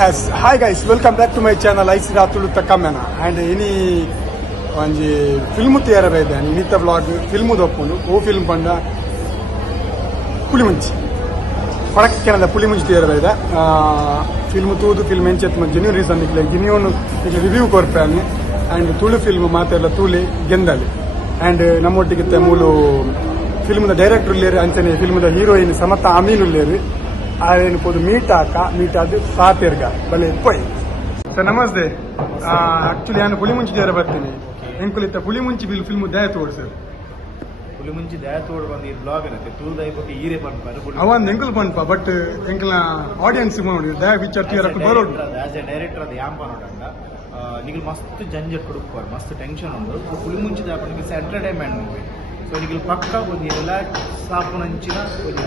Yes, hi guys, welcome back to my channel Aisi Ratulu Takamena and ini onji film tiyara bede ani inita vlog film doppundu o film panda pulimunchi parak kenada pulimunchi tiyara bede film tudu film enchetma genuine reason ikle genuine ikle review korpani and tulu film maatella tuli gendali and nammottige temulu film da director illeri antene film da heroine Samatha Aminu illeri ఆయన పొద్దు meet అది సాతేరుగా భలే పోయి sir ನಮಸ್ತೆ actually ನಾನು ಪುಲಿ ಮುಂಚಿ ದೇರ ಬರ್ತೀನಿ ಎಂಕುಲಿತ್ತ ಪುಲಿ ಮುಂಚಿ ಫಿಲ್ಮ್ ದಯ ತೋಡು ಸರ್ ಪುಲಿ ಮುಂಚಿ ದಯ ತೋಡು ಬಂದು ಈ ಬ್ಲಾಗ್ ಇರುತ್ತೆ ತೂಲ್ ದಯಪಕ್ಕೆ ಈರೇ ಪಂಪ ಅವಂದು ಎಂಕಲ್ ಪಂಪ ಬಟ್ ಎಂಕಲ್ನ ಆಡಿಯನ್ಸ್ ನೋಡಿ ದಯ ಪಿಕ್ಚರ್ ತೀರ ಬರೋಡು ಆಸ್ ಎ ಡೈರೆಕ್ಟರ್ ಅದು ಯಾಂಪ ನೋಡಂಡ ನಿಗಲ್ ಮಸ್ತ್ ಜಂಜಟ್ ಕೊಡುಕ್ಕೋರು ಮಸ್ತ್ ಟೆನ್ಷನ್ ಉಂಡು ಪುಲಿ ಮುಂಚಿ ದಯ ಪಂಡಿಗೆ ಎಂಟರ್ಟೈನ್ಮೆಂಟ್ ಮೂವಿ ಸೊ ನಿಗಲ್ ಪಕ್ಕ ಒಂದು ರಿಲ್ಯಾಕ್ಸ್ ಸಾಪುನಂಚಿನ ಒಂದು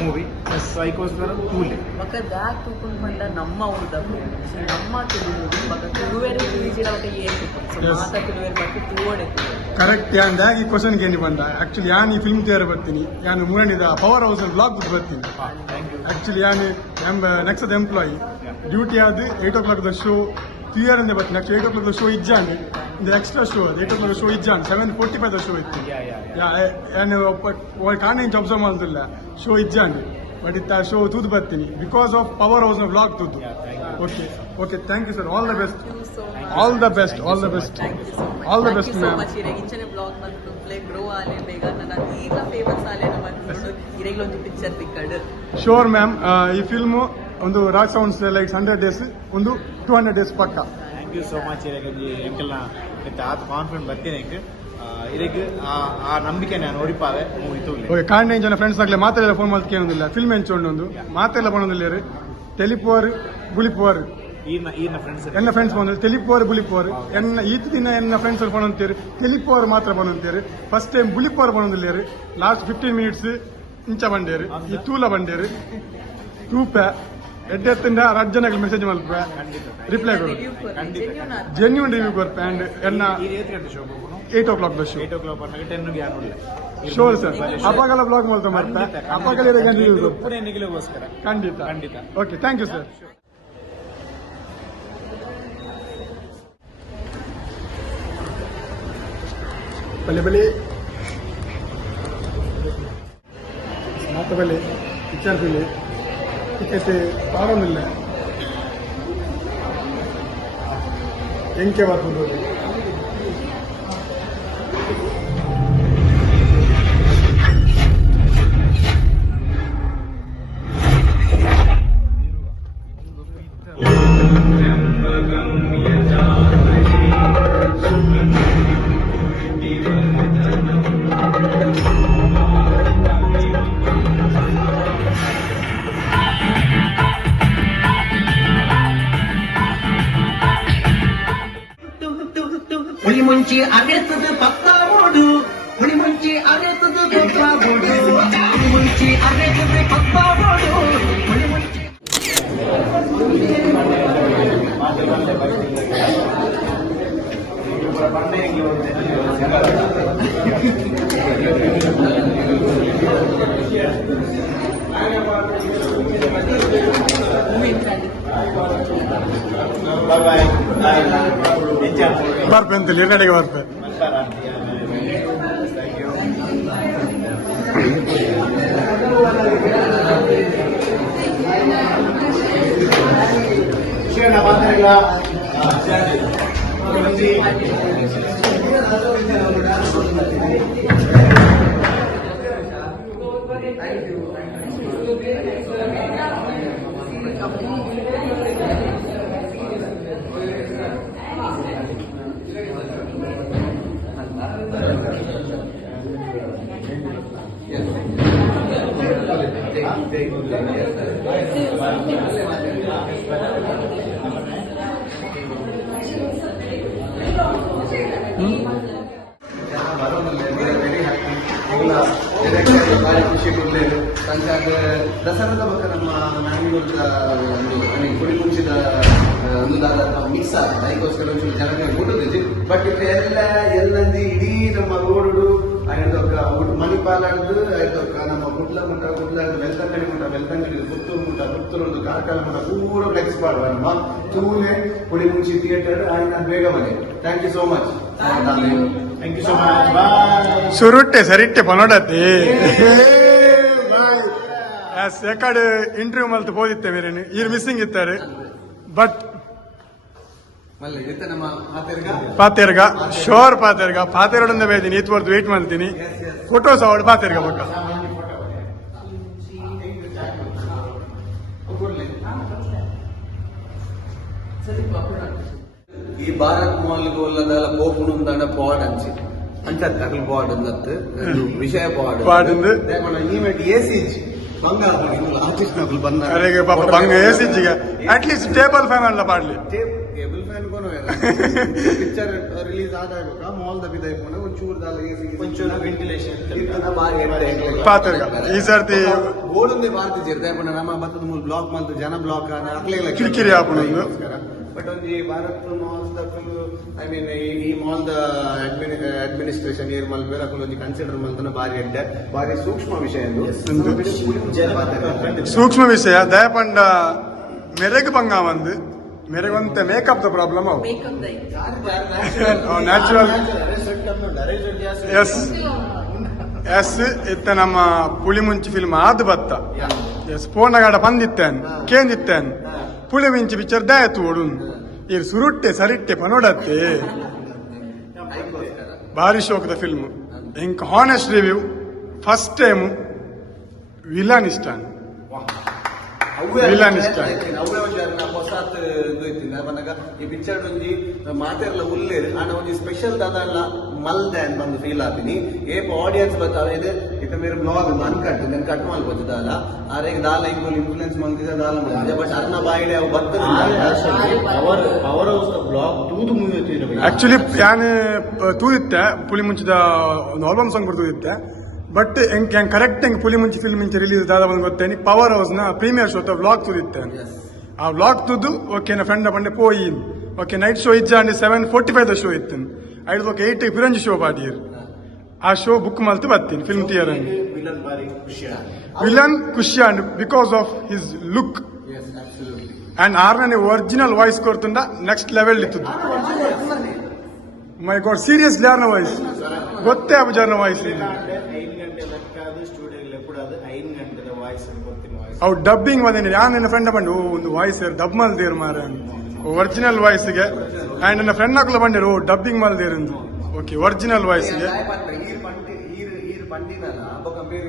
ಮೂವಿ ಸೊ ಅದಕ್ಕೋಸ್ಕರ ತೂಲೆ ఒక బ్యాగ్ తూకుని పంట నమ్మ ఉండదు నమ్మ తెలుగు ఒక ತುಳುವೇರು ತಿಳಿಸಿರ ఒక ಏಕೆ ಮಾತ ತುಳುವೇರು ಬಟ್ಟು ತೂವಡೆ ಕರೆಕ್ಟ್ ಯಾನ್ ದಾಗ ಈ ಕ್ವಶನ್ ಗೆ ಬಂದ ಆಕ್ಚುಲಿ ಯಾನ್ ಈ ಫಿಲ್ಮ್ ತಯಾರ ಬರ್ತೀನಿ ಯಾನ್ ಮೂರನೇದ ಪವರ್ ಹೌಸ್ ಬ್ಲಾಗ್ ಬರ್ತೀನಿ ಆಕ್ಚುಲಿ ಯಾನ್ ನೆಕ್ಸ್ಟ್ ಎಂಪ್ಲಾಯಿ ಡ್ಯೂಟಿ ಆದ 8 o'clock ದ ಶೋ ಕ್ಲಿಯರ್ ಅಂದೆ ಬರ್ತೀನಿ ಆಕ್ಚುಲಿ 8 o'clock ದ ಶೋ ಇಜ್ಜಾನೆ இந்த எக்ஸ்ட்ரா ஷோ 8 o'clock ஷோ இஜ்ஜான் 7:45 ದ ಶೋ ಇತ್ತು ಕಾಣೆ ಅಬ್ಸರ್ವ್ ಮಾಡ್ತಿಲ್ಲ ಶೋ ಇಜ್ಜಾನ್ ಬಟ್ ಇತ್ತ ಶೋ ತೂದು ಬರ್ತೀನಿ ಬಿಕಾಸ್ ಆಫ್ ಪವರ್ ಹೌಸ್ ನ ವ್ಲಾಗ್ ತೂದು okay okay thank you sir all the best all the best all the best all the best ma'am ಇಂಚನೆ ಬ್ಲಾಗ್ ಬಂದು ಪ್ಲೇ ಗ್ರೋ ಆಲೆ ಬೇಗ ನನ್ನ ಈಗ ಫೇಮಸ್ ಆಲೆ ನಮ್ಮ ಇರೆಗ್ಲೊಂದು ಪಿಕ್ಚರ್ ಪಿಕ್ಕಡ್ ಶೋರ್ ಮ್ಯಾಮ್ ಈ ಫಿಲ್ಮ್ ಒಂದು ರಾಜ್ ಸೌಂಡ್ಸ್ ಲೈಕ್ 100 days ಒಂದು 200 days ಪಕ್ಕ ಥ್ಯಾಂಕ್ ಯು ಸೋ ಮಚ್ ಎಂಕಲ್ನ ಆತ ಕಾನ್ಫಿಡೆಂಟ್ ಬರ್ತೀನಿ ಇದಕ್ಕೆ ಆ ನಂಬಿಕೆ ನಾನು ನೋಡಿಪಾವೆ ಮೂವಿ ತೋಲಿ ಓಕೆ ಕಾಂಡೆ ಜನ ಫ್ರೆಂಡ್ಸ್ ಆಗ್ಲೇ ಮಾತೆಲ್ಲ ಫೋನ್ ಮಾಡಿ ಕೇಳೋದಿಲ್ಲ ಫಿಲ್ಮ್ ಎಂಚೊಂಡು ಒಂದು ಮಾತೆಲ್ಲ ಬಂದಿಲ್ಲ ತೆಲಿಪೋರ್ ಬುಲಿಪೋರ್ ಈನ ಫ್ರೆಂಡ್ಸ್ ಎಲ್ಲ ಫ್ರೆಂಡ್ಸ್ ಬಂದ್ರು ತೆಲಿಪೋರ್ ಬುಲಿಪೋರ್ ಎನ್ನ ಈತ ದಿನ ಎನ್ನ ಫ್ರೆಂಡ್ಸ್ ಬಂದಂತೀರಿ ತೆಲಿಪೋರ್ ಮಾತ್ರ ಬಂದಂತೀರಿ ಫಸ್ಟ್ ಟೈಮ್ ಬುಲಿಪೋರ್ ಬಂದಿಲ್ಲ ಲಾಸ್ಟ್ 15 minutes ಇಂಚ ಬಂಡೇರಿ ಈ ತೂಲ ಬಂಡೇರಿ ತೂಪ ಎಡ್ಡೆತ್ತಿಂದ ರಜ್ಜನಗಳು ಮೆಸೇಜ್ ಮಲ್ಪ ರಿಪ್ಲೈ ಕೊಡು ಜೆನ್ಯೂನ್ ರಿವ್ಯೂ ಕೊರ್ಪೆ ಅಂಡ್ ಎನ್ನ 8 o'clock ದ ಶೋ 8 o'clock ಬಂದಾಗ 10 ಗೆ ಯಾನುಲ್ಲ ಶೋರ್ ಸರ್ ಅಪಗಲ ಬ್ಲಾಗ್ ಮಾಡ್ತಾ ಮಾಡ್ತಾ ಅಪಗಲ ರಿವ್ಯೂ ಪುಣೆ ನಿಗಲಿಗೋಸ್ಕರ ಖಂಡಿತ ಖಂಡಿತ ಓಕೆ ಥ್ಯಾಂಕ್ ಯು ಸರ್ ಬಲೆ ಬಲೆ ಮಾತ ಬಲೆ ಪಿಕ್ಚರ್ ಬಲೆ ಟಿಕೆಟ್ ಪಾಡೋದಿಲ್ಲ ಎಂಕೆ ಬರ್ತದೆ ಹುಳಿ ಮುಂಚಿ ಅರೆತದ ಪತ್ತ ಓಡು ಹುಳಿ ಮುಂಚಿ ಅರೆತದ ಪತ್ತ ಓಡು ಹುಳಿ ಮುಂಚಿ ಅರೆತದ ಪತ್ತ ಓಡು ಹುಳಿ ಮುಂಚಿ ಬರ್ಪೆ ಅಂತೇಳಿ ಎರಡೆಗೆ ಬರ್ಪೆ ಭಾರಿ ಖುಷಿ ಕೊಡ್ಲೇರು ತಂಚಾದ ದಸರಾದ ಬಗ್ಗೆ ನಮ್ಮ ಮ್ಯಾಂಗ್ಳೂರ್ದ ಒಂದು ಕುಡಿ ಮುಂಚಿದ ಒಂದು ಮಿಕ್ಸ್ ಆದ ಅದಕ್ಕೋಸ್ಕರ ಒಂಚೂರು ಜನಕ್ಕೆ ಊಟದಿದ್ದು ಬಟ್ ಎಲ್ಲ ಎಲ್ಲಂದಿ ಇಡೀ ನಮ್ಮ ರೋಡು ಮನೆ ಪಾಲಾಡ್ದು ಆಯ್ತು ನಮ್ಮ ಕುಡ್ಲ ಮುಟ್ಟ ಬೆಳ್ತಂಗಡಿ ಪುತ್ತೂರು ಮುಟ್ಟ ಪುತ್ತೂರು ಕಾರ್ಕಳ ಮುಟ್ಟ ಪೂರ ಫ್ಲೆಕ್ಸ್ ಪಾಡುವ ನಮ್ಮ ತೂಲೆ ಪುಳಿಮುಂಚಿ ಥಿಯೇಟರ್ ಆಯ್ತು ಬೇಗ ಮನೆ. Thank you so much. Thank you so much. Bye. ಸುರುಟ್ಟೆ ಸರಿಟ್ಟೆ ಪನೋಡತಿ ಎಕಡೆ ಇಂಟರ್ವ್ಯೂ ಮಲ್ತು ಹೋದಿತ್ತೆ ಮೇರೇನು ಇರ್ ಮಿಸ್ಸಿಂಗ್ ಇತ್ತಾರೆ ಬಟ್ ಮಲ್ಲ ಇತ್ತೆ ನಮ್ಮ ಪಾತೇರ್ಗ ಶೋರ್ ಪಾತೇರೊಡಂದ ಬೇದಿನಿ ಇತ್ತು ಬರ್ದು ವೇಟ್ ಮಾಡ್ತೀನಿ ಫೋಟೋಸ್ ಅವಳು ಪಾತೇರ್ಗ ಪಕ್ಕ ಈ ಭಾರತ್ ಮಾಲ್ಗೆ ಒಲ್ಲದಲ್ಲ ಪೋಪುಣುಂದಾಂಡ ಪಾಡ್ ಅಂಚಿ ಅಂಚತ್ ಅಕಲ್ ಪಾಡ್ ಅಂದತ್ತು ವಿಷಯ ಪಾಡ್ ಈವೆಂಟ್ ಎಸಿಜಿ ಬಂಗಾರ ಆರ್ಟಿಸ್ಟ್ ನಕಲ್ ಬಂದ ಅರೆಗೆ ಪಾಪ ಬಂಗ ಎಸಿಜಿಗ ಅಟ್ಲೀಸ್ಟ್ ಟೇಬಲ್ ಫ್ಯಾನ್ ಅಲ್ಲ ಪಾಡ್ಲಿ ಟೇಬಲ್ ಫ್ಯಾನ್ ಕೋನ ಪಿಕ್ಚರ್ ರಿಲೀಸ್ ಆದಾಗ ಮಾಲ್ ದ ಬಿದ ಇಟ್ಕೊಂಡು ಒಂಚೂರು ದಾಲ ಎಸಿ ಒಂಚೂರು ವೆಂಟಿಲೇಷನ್ ಇರ್ತದ ಬಾರಿ ಪಾತೇರ್ಗ ಈ ಸರ್ತಿ ಬೋರ್ಡ್ ಭಾರತ ಜಿರ್ದೆ ಪಣ ನಮ್ಮ ಬತ್ತದ ಮೂಲ ಬ್ಲಾಕ್ ಮಂತ್ ಜನ ಬ್ಲಾಕ್ ಅಕ್ಲೆಲ್ಲ ಕಿರಿಕಿರಿ ಆಪುಣಂದು ಬಟ್ ಒಂದು Bharat mall the I mean ಈ ಮಾಲ್ ದ ಅಡ್ಮಿನಿಸ್ಟ್ರೇಷನ್ ಏರ್ ಮಲ್ ಬೇರೆ ಒಂದು ಕನ್ಸಿಡರ್ ಮಲ್ತನ ಬಾರಿ ಅಡ್ಡ ಬಾರಿ ಸೂಕ್ಷ್ಮ ವಿಷಯ ಸೂಕ್ಷ್ಮ ವಿಷಯ ದಯಪಂಡ ಮೆರೆಗ್ ಬಂಗ ಒಂದು ಮೆರೆಗೊಂತ ಮೇಕಪ್ ದ ಪ್ರಾಬ್ಲಮ್ ಅವು ನ್ಯಾಚುರಲ್ ಎಸ್ ಎಸ್ ಇತ್ತ ನಮ್ಮ ಪುಳಿಮುಂಚಿ ಫಿಲ್ಮ್ ಆದ್ ಬತ್ತ ಎಸ್ ಪೋನಗಾಡ ಬಂದಿತ್ತೇನ್ ಕೇಂದಿತ್ತೇನ್ ಪುಳಿ ಮಿಂಚಿ ಪಿಕ್ಚರ್ ದಾಯತು ಓಡು ಇರ್ ಸುರುಟ್ಟೆ ಸರಿಟ್ಟೆ ಪನೋಡತ್ತೆ ಭಾರಿ ಶೋಕದ ಫಿಲ್ಮ್ ಇಂಕ್ honest review first time villain ಇಷ್ಟ ವಿಲನ್ ಇಷ್ಟ ಹೊಸಾತ್ ಈ ಪಿಕ್ಚರ್ ಒಂಜಿ ಮಾತೆರ್ಲ ಉಲ್ಲೇರು ಆಂಡ ಒಂಜಿ ಸ್ಪೆಷಲ್ ದಾದ ಮಲ್ದೆ ಅಂತ ಬಂದು ಫೀಲ್ ಆಗ್ತೀನಿ ಏಪ ಆಡಿಯನ್ಸ್ ಬರ್ತಾವೆ ಇದು ಇತ್ತ ಮೇರೆ ಬ್ಲಾಗ್ ಅನ್ಕಟ್ ನಾನು ಕಟ್ ಮಾಡ್ಬೋದು ದಾಲ ಆರೇಗ ದಾಲ ಇಂಕೋಲ್ ಇನ್ಫ್ಲೂಯೆನ್ಸ್ ಮಾಡ್ತಿದ್ದೆ ದಾಲ ಮಾಡಿದೆ ಬಟ್ ಅರ್ನ ಬಾಯಿಡೆ ಅವು ಅವರ ಬ್ಲಾಗ್ ತೂದು ಮೂವಿ ಆಕ್ಚುಲಿ ಯಾನ್ ತೂದಿತ್ತೆ ಪುಳಿ ಮುಂಚಿದ ಒಂದು ಆಲ್ಬಮ್ ಸಾಂಗ್ ತೂದಿತ್ತೆ ಬಟ್ ಹೆಂಗ್ ಕರೆಕ್ಟ್ ಹೆಂಗ್ ಪುಳಿ ಮುಂಚಿ ಫಿಲ್ಮ್ ಇಂಚೆ ರಿಲೀಸ್ ದಾದ ಬಂದು ಗೊತ್ತೇನಿ ಪವರ್ ಹೌಸ್ ನ ಪ್ರೀಮಿಯರ್ ಶೋ ವ್ಲಾಗ್ ತೂದಿತ್ತೆ ಆ ವ್ಲಾಗ್ ತುದು ಓಕೆ ನಾ ಫ್ರೆಂಡ್ ಬಂಡೆ ಪೋಯಿ ಓಕೆ ನೈಟ್ ಶೋ ಇಜ್ಜ ಅಂಡ್ 7:45 ದ ಶೋ ಇತ್ತು ಐದು ಓಕೆ 8 ಪಿರಂಜಿ ಶೋ ಪಾಡಿಯರ್ ಆ ಶೋ ಬುಕ್ ಮಲ್ತು ಬರ್ತೀನಿ ಫಿಲ್ಮ್ ಥಿಯೇಟರ್ ಅಲ್ಲಿ ವಿಲನ್ ಖುಷಿ and because of his look and ಆರ್ನೇ ಒರಿಜಿನಲ್ ವಾಯ್ಸ್ ಕೊಡ್ತುಂಡ ನೆಕ್ಸ್ಟ್ ಲೆವೆಲ್ ಇತ್ತು ಮೈ ಗಾಡ್ ಸೀರಿಯಸ್ಲಿ ಯಾರನ ವಾಯ್ಸ್ ಗೊತ್ತೇ ಅಬುಜಾರ್ನ ವಾಯ್ಸ್ ಅವು ಡಬ್ಬಿಂಗ್ ಬಂದೇನಿ ಯಾನ್ ನನ್ನ ಫ್ರೆಂಡ್ ಬಂಡು ಒಂದು ವಾಯ್ಸ್ ಡಬ್ ಮಲ್ದೇರು ಮಾರ ಒರಿಜಿನಲ್ ವಾಯ್ಸ್ಗೆ ಅಂಡ್ ನನ್ನ ಫ್ರೆಂಡ್ ಹಾಕಲು ಬಂದಿರು ಡಬ್ಬಿಂಗ್ ಮಲ್ದೇರು ಓಕೆ ಒರಿಜಿನಲ್ ವಾಯ್ಸ್ಗೆ ಪಂಡಿನಲ್ಲ ಅವಾಗ ಬೇರೆ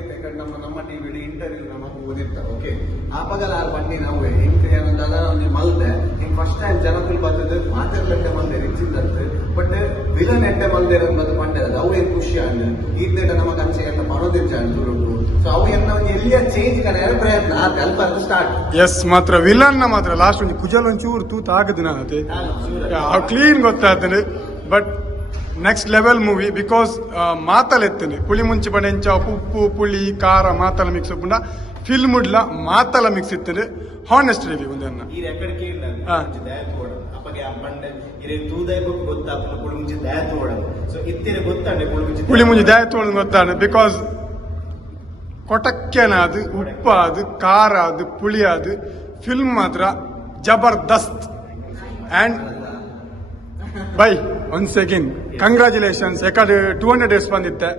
ನಮ್ಮ ಟಿವಿ ಇಂಟರ್ವ್ಯೂ ನಮಗೆ ಓದಿರ್ತಾರೆ ಓಕೆ ಆಪಗಲ ಪಂಡಿ ನಾವು ಹಿಂಗೆ ಏನಂದಾಗ ಒಂದು ಮಲ್ದೆ ಹಿಂಗೆ ಫಸ್ಟ್ ಟೈಮ್ ಜನಗಳು ಬರ್ತದೆ ಮಾತಾಡ್ಲಂಟೆ ಮಲ್ದೆ ರಿಚಿಂದಂತೆ ಬಟ್ ವಿಲನ್ ಎಂಟೆ ಮಲ್ದೆ ಅನ್ನೋದು ಪಂಡೆ ಅದು ಅವು ಏನು ಖುಷಿ ಅಂಡ್ ಈತ ನಮ್ಮ ಕನಸು ಎಂತ ಪಣೋದಿರ್ಚ ಅಂಟು ಸೊ ಅವು ಎನ್ನ ಒಂದು ಎಲ್ಲಿಯ ಚೇಂಜ್ ಕನ ಪ್ರಯತ್ನ ಹೆಲ್ಪ್ ಅಂತ ಸ್ಟಾರ್ಟ್ ಎಸ್ ಮಾತ್ರ ವಿಲನ್ ನ ಮಾತ್ರ ಲಾಸ್ಟ್ ಒಂದು ಕುಜಲ್ ಒಂಚೂರು ತೂತ್ ಆಗದು ನಾನತೆ ಕ್ಲೀನ್ ಗೊತ್ತಾಗ್ತದೆ but next level movie because ಮಾತಲ್ ಎತ್ತನೆ ಪುಳಿ ಮುಂಚೆ ಪಡೆಂಚ ಉಪ್ಪು ಪುಳಿ ಖಾರ ಮಾತಲ ಮಿಕ್ಸ್ ಉಪ್ಪುಂಡ ಫಿಲ್ಮ್ ಉಡ್ಲ ಮಾತಲ ಮಿಕ್ಸ್ ಇತ್ತದೆ ಹಾನೆಸ್ಟ್ ರಿವ್ಯೂ ಒಂದನ್ನ ಪುಳಿ ಮುಂಚೆ ದಯ ತೋಡ ಗೊತ್ತಾನೆ ಬಿಕಾಸ್ ಕೊಟಕ್ಕೆನ ಅದು ಉಪ್ಪು ಅದು ಖಾರ ಅದು ಪುಳಿ ಅದು ಫಿಲ್ಮ್ ಮಾತ್ರ ಜಬರ್ದಸ್ತ್ and bye once again congratulations ಯಾಕಂದ್ರೆ 200 ಡೇಸ್ ಬಂದಿತ್ತೆ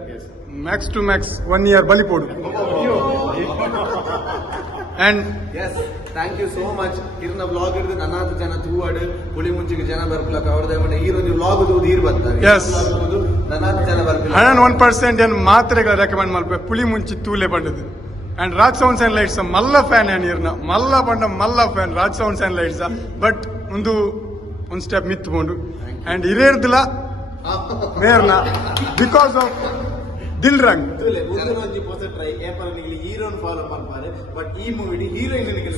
ಮ್ಯಾಕ್ಸ್ ಟು ಮ್ಯಾಕ್ಸ್ 1 ಇಯರ್ ಬಲಿಪೋಡು and yes thank you so much ಇರ್ನ ಬ್ಲಾಗ್ ಹಿಡಿದು ನನ್ನಾದ ಜನ ತೂವಾಡು ಪುಳಿ ಮುಂಚಿಗೆ ಜನ ಬರ್ಪ್ಲಕ್ಕ ಅವ್ರದೇ ಮನೆ ಈರೊಂದು ಬ್ಲಾಗ್ ತೂದು ಈರ್ ಬರ್ತಾರೆ ಎಸ್ ನನ್ನಾದ ಜನ ಬರ್ಪಿಲ್ಲ 101% ಏನು ಮಾತ್ರೆಗಳ ರೆಕಮೆಂಡ್ ಮಾಡ್ಬೇಕು ಪುಳಿ ಮುಂಚಿ ತೂಲೆ ಬಂದದ್ದು and Raj sounds and lights ಮಲ್ಲ ಫ್ಯಾನ್ ಏನು ಇರ್ನ ಮಲ್ಲ ಬಂಡ ಮಲ್ಲ fan Raj sounds and lights but ಒಂದು ಸ್ಟೆಪ್ ಮಿತ್ಕೊಂಡು ಅಂಡ್ ಹಿರಿಯರ್ದಿಲ್ಲ ನೇರ್ನ ಬಿಕಾಸ್ ಆಫ್ ದಿಲ್ ರಂಗ್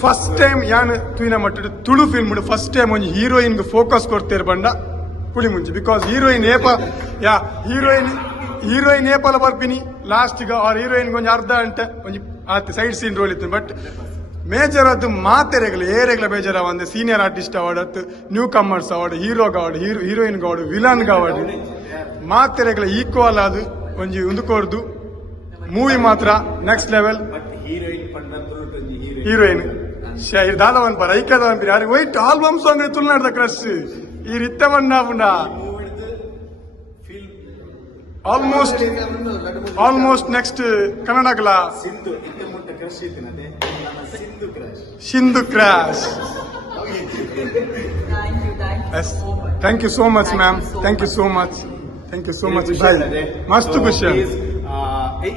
ಫಸ್ಟ್ ಟೈಮ್ ಯಾನ್ ತೂಯಿನ ಮಟ್ಟ ತುಳು ಫಿಲ್ಮ್ ಫಸ್ಟ್ ಟೈಮ್ ಒಂದು ಹೀರೋಯಿನ್ ಫೋಕಸ್ ಕೊಡ್ತೇರ್ ಬಂಡ ಪುಳಿ ಮುಂಚೆ ಬಿಕಾಸ್ ಹೀರೋಯಿನ್ ಹೀರೋಯಿನ್ ಏಪಲ ಬರ್ಪಿನಿ ಲಾಸ್ಟ್ ಆರ್ ಹೀರೋಯಿನ್ ಕೊಂಚ ಅರ್ಧ ಗಂಟೆ ಒಂಜಿ ಆತ ಸೈಡ್ ಸೀನ್ ರೋಲ್ ಇತ್ತು ಬಟ್ ಮೇಜರ್ ಅದು ಮಾತೆರೆಗಳು ಏರೆಗಳ ಬೇಜಾರ ಒಂದು senior artist award newcomers award ಹೀರೋಗ್ award heroine award villain award ಮಾತೆರೆಗಳ ಈಕ್ವಲ್ ಅದು ಒಂಜಿ ಉಂದುಕೋರ್ದು ಮೂವಿ ಮಾತ್ರ ನೆಕ್ಸ್ಟ್ ಲೆವೆಲ್. ಬಟ್ ಹೀರೋಯಿನ್ ಪಂಡಂತೂ ಹೀರೋಯಿನ್ ದಾದವನ್ ಪರ ಐಕ್ಯದವನ್ ಪಿರ ಯಾರಿಗೆ ವೈಟ್ ಆಲ್ಬಮ್ ಸಾಂಗ್ ತುಳುನಾಡದ ಕ್ರಶ್ ಈ ರಿತ್ತವನ್ನ ಪುಂಡ ಆಲ್ಮೋಸ್ಟ್ ನೆಕ್ಸ್ಟ್ ಕನ್ನಡಗಳ ಸಿಂಧು ಇಂತ ಮುಟ್ಟ ಕ್ರಶ್ ಇತ್ತಿನದೆ Sindhu crush. Thank you thank you so much ma'am, thank you so much bye. ಮಸ್ತ್ ಖುಷಿ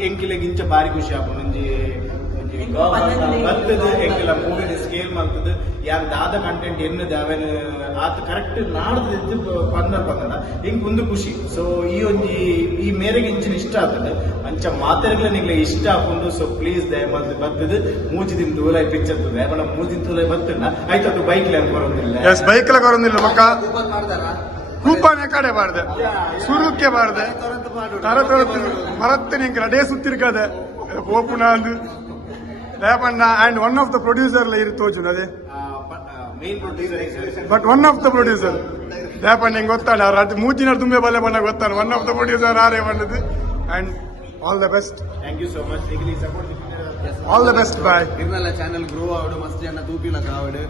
ಎಂಕಿಲೆಗ್ ಇಂಚ ಬಾರಿ ಖುಷಿ ಆಪುಂಡು ಒಂಜಿ ಬರ್ತದ ಎಂಕಿಲ ಮೂವಿನ ಸ್ಕೇಲ್ ಮಾಡ್ತದ ಯಾನ್ ದಾದ ಕಂಟೆಂಟ್ ಎನ್ನದ ಅವನ್ ಆತ ಕರೆಕ್ಟ್ ನಾಡ್ದು ಪಂದ ಎಂಕ್ ಒಂದು ಖುಷಿ. ಸೊ ಈ ಮೇರೆಗೆ ಇಂಚಿನ ಇಷ್ಟ ಆಗ್ತದ ಅಂಚ ಮಾತೆರೆಗ್ಲ ನಿಗ್ಲ ಇಷ್ಟ ಆಪುಂಡು. ಸೊ ಪ್ಲೀಸ್ ದಯಮಾಡಿ ಬರ್ತದ ಮೂಜಿದಿನ ತೂಲೈ ಪಿಚ್ಚರ್ತದ ಅವನ ಮೂಜಿನ ತೂಲೈ ಬರ್ತದ ಆಯ್ತು ಬೈಕ್ ಲ್ಯಾಂಪ್ ಬರೋದಿಲ್ಲ. ಎಸ್ ಬೈಕ್ ಬರೋದಿಲ್ಲ ಮಕ್ಕ ಕೂಪನ್ ಕಡೆ ಬಾರ್ದೆ ಸುರುಕ್ಕೆ ಬಾರ್ದೆ ತರ ಮರತ್ತೆ ನಿಂಗೆ ರಡೇ ಸುತ್ತಿರ್ಕದೆ ಓಪುನ ಅಂದು ಲೇಪಣ್ಣ and one of the producer ಇರ್ತೋಜು ಅದೇ main producer but one of the producer ಲೇಪಣ್ಣ ಹಿಂಗೆ ಗೊತ್ತಾನೆ ಅವ್ರ ಮೂಚಿನ ತುಂಬೆ ಬಲ್ಲೆ ಬಣ್ಣ ಗೊತ್ತಾನೆ ಒನ್ ಆಫ್ ದ ಪ್ರೊಡ್ಯೂಸರ್ ಆರೇ ಬಣ್ಣದು. And all the best, thank you so much. ನಿಗಲಿ support all the best bye. ಇರ್ನಲ್ಲ ಚಾನಲ್ ಗ್ರೋ ಆವಡು ಮಸ್ತ್ ಜನ ತೂಪಿಲ ಕಾವಡು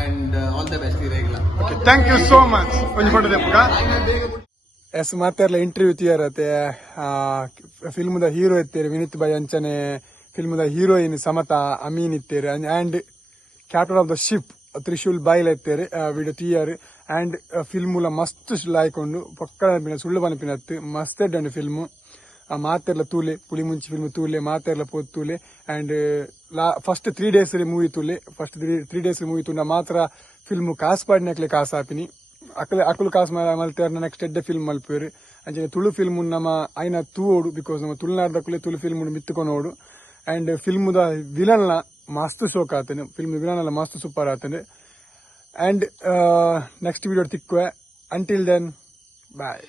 ಅಂಡ್ ಆಲ್ ದ ಬೆಸ್ಟ್ ಇರೇಗ್ಲ. Thank you so much. ಒಂದು ಫೋಟೋ ತೆಪ್ಪುಗ ಎಸ್ ಮಾತಾಡ್ಲ ಇಂಟರ್ವ್ಯೂ ತೀಯರತ್ತೆ. ಫಿಲ್ಮ್ದ ಹೀರೋ ಇತ್ತೇರಿ ವಿನೀತ್ ಬಾಯ್ ಅಂಚನೆ, ಫಿಲ್ಮ್ದ ಹೀರೋಯಿನ್ ಸಮತಾ ಅಮೀನ್ ಇತ್ತೇರಿ and captain of the ship Trishul ಬಾಯ್ಲ ಇತ್ತೇರಿ ವಿಡಿಯೋ ತೀಯರ್. ಅಂಡ್ ಫಿಲ್ಮುಲ ಮಸ್ತ್ ಲಾಯ್ಕೊಂಡು ಪಕ್ಕ ಸುಳ್ಳು ಬನಪಿನತ್ತು ಮಸ್ತ್ ಎಡ್ಡಂಡು ಫಿಲ್ಮು. ಮಾತೆರ್ಲ ತೂಲೆ ಪುಲಿ ಮುಂಚಿ ಫಿಲ್ಮ್ ತೂಲೆ ಮಾತೆರ್ಲ ಪೋತ್ ತೂಲೆ ಅಂಡ್ ಫಸ್ಟ್ 3 days ಮೂವಿ ತೂಲೆ ಫಸ್ಟ್ 3 days ಮೂವಿ ತೂಂಡ ಮಾತ್ರ ಫಿಲ್ಮ್ ಕಾಸ್ ಪಾಡಿನಕ್ಲೆ ಕಾಸ್ ಹಾಪಿನಿ ಅಕಲು ಕಾಸ್ ಮಲ್ತೇರ್ನ ನೆಕ್ಸ್ಟ್ ಎಡ್ಡೆ ಫಿಲ್ಮ್ ಮಲ್ಪೇರು ಅಂಚನೆ ತುಳು ಫಿಲ್ಮ್ ನಮ್ಮ ಐನ ತೂವೋಡು ಬಿಕಾಸ್ ನಮ್ಮ ತುಳುನಾಡ್ದಕ್ಕಲೆ ತುಳು ಫಿಲ್ಮ್ ಮಿತ್ತುಕೊನೋಡು. ಅಂಡ್ ಫಿಲ್ಮ್ದ ವಿಲನ್ಲ ಮಸ್ತ್ ಶೋಕ್ ಆತನು, ಫಿಲ್ಮ್ ವಿಲನ್ ಎಲ್ಲ ಮಸ್ತ್ ಸೂಪರ್ ಆತನು. ಅಂಡ್ ನೆಕ್ಸ್ಟ್ ವಿಡಿಯೋ ತಿಕ್ಕುವೆ. ಅಂಟಿಲ್ ದೆನ್ ಬಾಯ್.